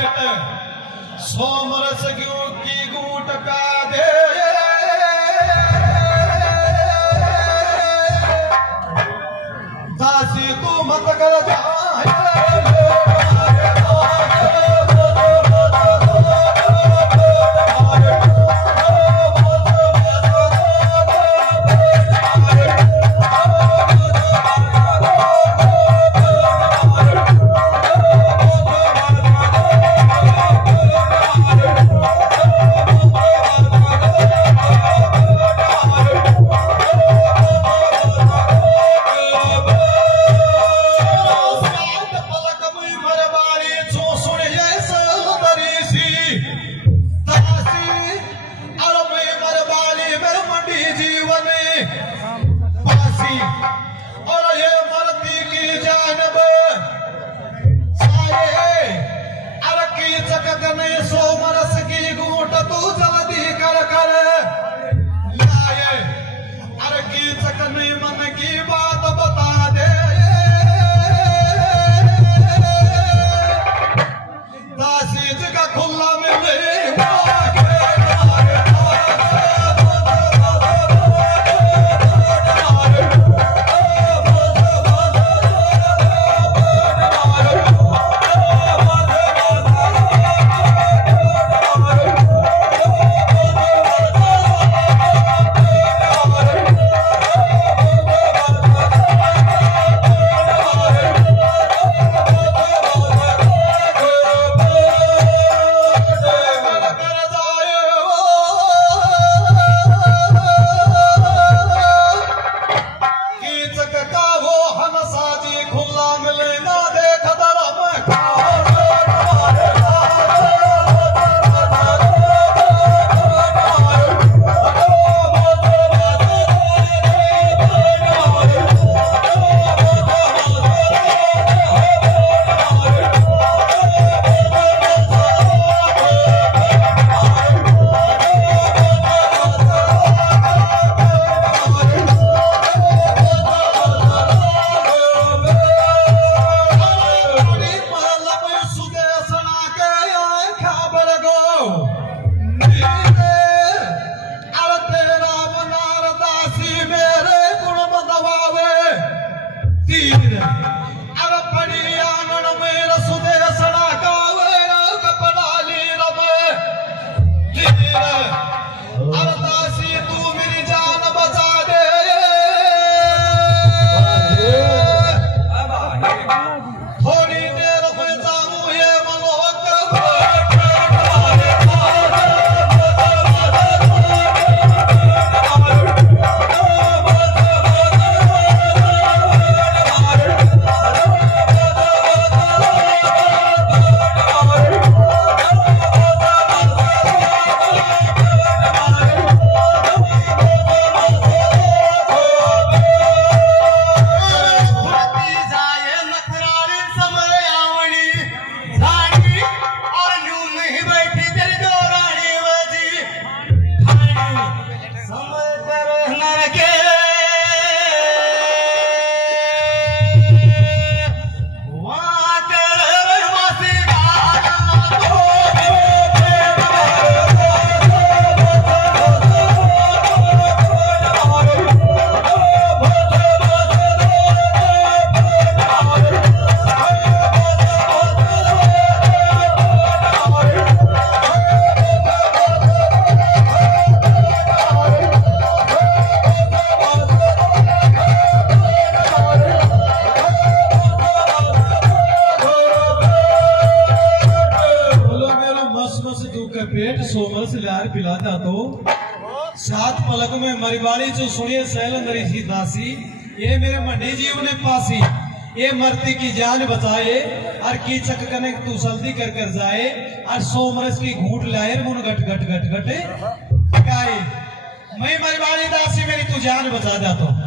पेट सोमरस की गूट का दे दासी तू मत कर जाए और ये मरती की जानब साये अरकी चकत नहीं सोमरस की गूंट तू जल्दी कर कर लाए अरकी चक नहीं मन की बात बता दे दासी जी का खुला मिले पेट सोमरस लार पिलाता तो सात पलक में मरिवाड़ी जो सुनिए सैल नरी सी दासी ये मेरे मंडी जीव ने पासी ये मरती की जान बचाए और की चक कने तू जल्दी कर कर जाए और सोमरस की घूट लाए मुन घट घट घट घट गाए मैं मरिवाड़ी दासी मेरी तू जान बचा जाता